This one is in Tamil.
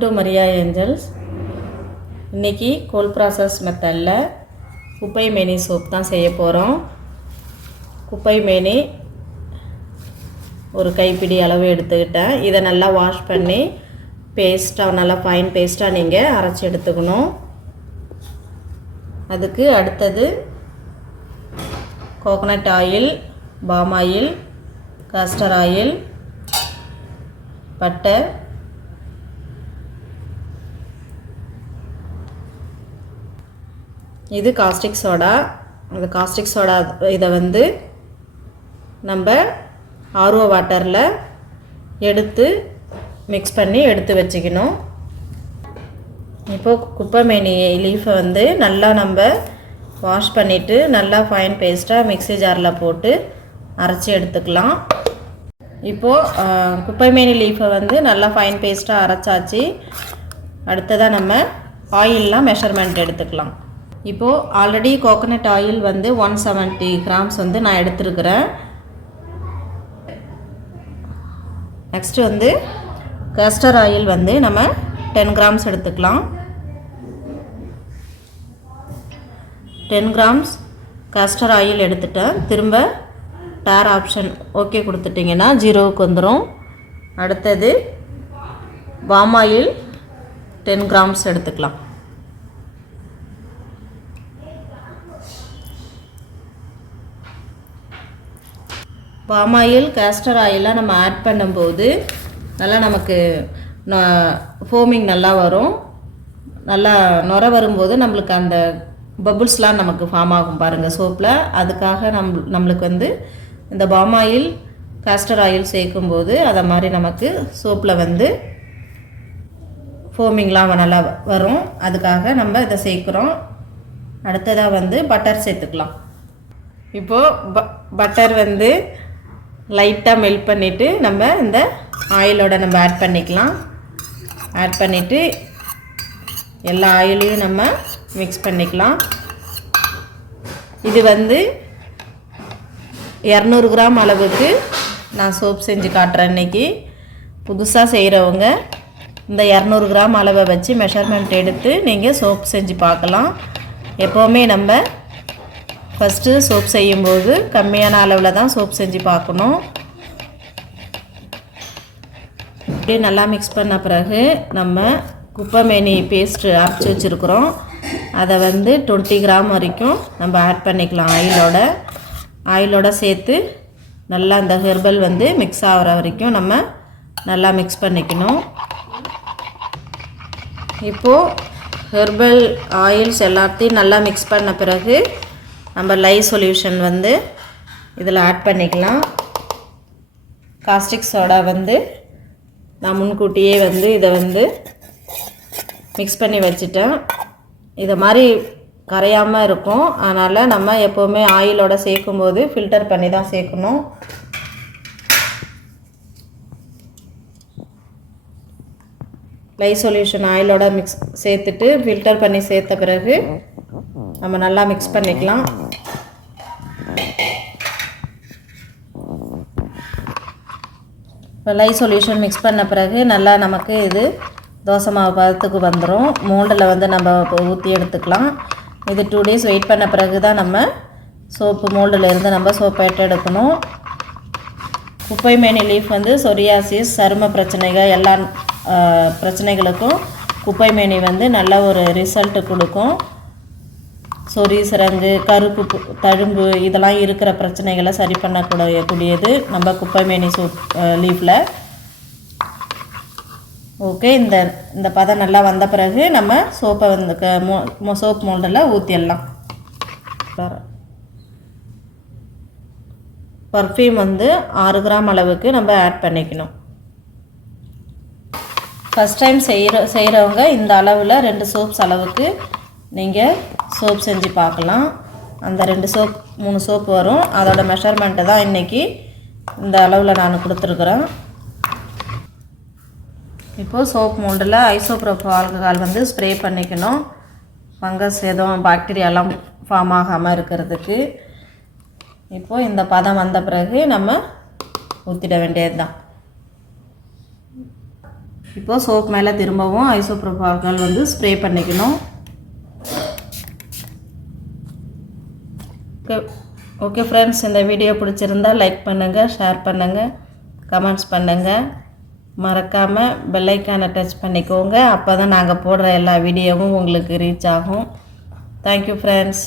Welcome to Maria Angels. இன்றைக்கி கோல்ட் ப்ராசஸ் மெத்தடில் குப்பை மேனி சோப் தான் செய்ய போகிறோம். குப்பை மேனி ஒரு கைப்பிடி அளவு எடுத்துக்கிட்டேன். இதை நல்லா வாஷ் பண்ணி பேஸ்ட்டாக, நல்லா ஃபைன் பேஸ்ட்டாக நீங்கள் அரைச்சி எடுத்துக்கணும். அதுக்கு அடுத்தது coconut oil, palm oil, castor oil, பட்டை, இது காஸ்டிக் சோடா. அந்த காஸ்டிக் சோடா இதை வந்து நம்ம ஆர்ஓ வாட்டரில் எடுத்து மிக்ஸ் பண்ணி எடுத்து வச்சுக்கணும். இப்போது குப்பை மேனி லீஃபை வந்து நல்லா நம்ம வாஷ் பண்ணிவிட்டு நல்லா ஃபைன் பேஸ்ட்டாக மிக்ஸி ஜாரில் போட்டு அரைச்சி எடுத்துக்கலாம். இப்போது குப்பை மேனி லீஃபை வந்து நல்லா ஃபைன் பேஸ்ட்டாக அரைச்சாச்சு. அடுத்ததாக நம்ம ஆயிலெலாம் மெஷர்மெண்ட் எடுத்துக்கலாம். இப்போது ஆல்ரெடி கோகனட் ஆயில் வந்து 170 கிராம்ஸ் வந்து நான் எடுத்துருக்கிறேன். நெக்ஸ்ட்டு வந்து காஸ்டர் ஆயில் வந்து நம்ம 10 கிராம்ஸ் எடுத்துக்கலாம். 10 கிராம்ஸ் காஸ்டர் ஆயில் எடுத்துட்டேன். திரும்ப டேர் ஆப்ஷன் ஓகே கொடுத்துட்டிங்கன்னா 0க்கு வந்துடும். அடுத்தது பாம் ஆயில் 10 கிராம்ஸ் எடுத்துக்கலாம். பாம் ஆயில், காஸ்டர் ஆயிலாம் நம்ம ஆட் பண்ணும்போது நல்லா நமக்கு ஃபோமிங் நல்லா வரும். நல்லா நுர வரும்போது நம்மளுக்கு அந்த பபுள்ஸ்லாம் நமக்கு ஃபார்ம் ஆகும் பாருங்கள் சோப்பில். அதுக்காக நம்மளுக்கு வந்து இந்த பாம் ஆயில், காஸ்டர் ஆயில் சேர்க்கும்போது அதை மாதிரி நமக்கு சோப்பில் வந்து ஃபோமிங்லாம் நல்லா வரும். அதுக்காக நம்ம இதை சேர்க்குறோம். அடுத்ததாக வந்து பட்டர் சேர்த்துக்கலாம். இப்போது பட்டர் வந்து லைட்டாக மெல்ட் பண்ணிவிட்டு நம்ம இந்த ஆயிலோட நம்ம ஆட் பண்ணிக்கலாம். ஆட் பண்ணிவிட்டு எல்லா ஆயிலையும் நம்ம மிக்ஸ் பண்ணிக்கலாம். இது வந்து 200 கிராம் அளவுக்கு நான் சோப் செஞ்சு காட்டுறேன். இன்றைக்கி புதுசாக செய்கிறவங்க இந்த 200 கிராம் அளவை வச்சு மெஷர்மெண்ட் எடுத்து நீங்கள் சோப் செஞ்சு பார்க்கலாம். எப்போவுமே நம்ம ஃபஸ்ட்டு சோப் செய்யும்போது கம்மியான அளவில் தான் சோப் செஞ்சு பார்க்கணும். அப்படியே நல்லா மிக்ஸ் பண்ண பிறகு நம்ம குப்பை மேனி பேஸ்ட்டு அரைச்சி வச்சுருக்குறோம். அதை வந்து 20 கிராம் வரைக்கும் நம்ம ஆட் பண்ணிக்கலாம். ஆயிலோட சேர்த்து நல்லா அந்த ஹெர்பல் வந்து மிக்ஸ் ஆகிற வரைக்கும் நம்ம நல்லா மிக்ஸ் பண்ணிக்கணும். இப்போது ஹெர்பல் ஆயில்ஸ் எல்லாத்தையும் நல்லா மிக்ஸ் பண்ண பிறகு நம்ம லைவ் சொல்யூஷன் வந்து இதில் ஆட் பண்ணிக்கலாம். காஸ்டிக் சோடா வந்து நான் முன்கூட்டியே வந்து இதை வந்து மிக்ஸ் பண்ணி வச்சுட்டேன். இதை மாதிரி கரையாமல் இருக்கும். அதனால் நம்ம எப்போவுமே ஆயிலோட சேர்க்கும்போது ஃபில்டர் பண்ணி தான் சேர்க்கணும். லைவ் சொல்யூஷன் ஆயிலோட சேர்த்துட்டு ஃபில்டர் பண்ணி சேர்த்த பிறகு நம்ம நல்லா மிக்ஸ் பண்ணிக்கலாம். இப்போ லைவ் சொல்யூஷன் மிக்ஸ் பண்ண பிறகு நல்லா நமக்கு இது தோசை மாவு பதத்துக்கு வந்துடும். மோல்டில் வந்து நம்ம ஊற்றி எடுத்துக்கலாம். இது 2 days வெயிட் பண்ண பிறகு தான் நம்ம சோப்பு மோல்டில் இருந்து நம்ம சோப்பை எடுக்கணும். குப்பை மேனி லீஃப் வந்து சொரியாசிஸ், சரும பிரச்சனைகள், எல்லா பிரச்சனைகளுக்கும் குப்பை மேனி வந்து நல்ல ஒரு ரிசல்ட்டு கொடுக்கும். சொறி, சிரங்கு, கருப்பு, தழும்பு இதெல்லாம் இருக்கிற பிரச்சனைகளை சரி பண்ணக்கூடியது நம்ம குப்பை மேனி சோப் லீஃபில். ஓகே, இந்த பதம் நல்லா வந்த பிறகு நம்ம சோப்பை வந்து சோப் மோல்டில் ஊற்றிடலாம். பர்ஃப்யூம் வந்து 6 கிராம் அளவுக்கு நம்ம ஆட் பண்ணிக்கணும். ஃபஸ்ட் டைம் செய்கிறவங்க இந்த அளவில் 2 சோப்ஸ் அளவுக்கு நீங்கள் சோப் செஞ்சு பார்க்கலாம். அந்த 2 சோப் 3 சோப் வரும். அதோட மெஷர்மெண்ட்டு தான் இன்றைக்கி இந்த அளவில் நான் கொடுத்துருக்குறேன். இப்போது சோப் மோல்டில் ஐசோப்ரோபோ ஆல்கஹால் வந்து ஸ்ப்ரே பண்ணிக்கணும். ஃபங்கஸ் எதுவும் பாக்டீரியாலாம் ஃபார்ம் ஆகாமல் இருக்கிறதுக்கு. இப்போது இந்த பதம் வந்த பிறகு நம்ம ஊற்றிட வேண்டியது தான். இப்போது சோப் மேலே திரும்பவும் ஐசோப்ரோப் ஆல்கஹால் வந்து ஸ்ப்ரே பண்ணிக்கணும். ஓகே ஃப்ரெண்ட்ஸ், இந்த வீடியோ பிடிச்சிருந்தால் லைக் பண்ணுங்கள், ஷேர் பண்ணுங்கள், கமெண்ட்ஸ் பண்ணுங்கள். மறக்காமல் பெல் ஐக்கானை டச் பண்ணிக்கோங்க. அப்போ தான் நாங்கள் போடுற எல்லா வீடியோவும் உங்களுக்கு ரீச் ஆகும். Thank you friends.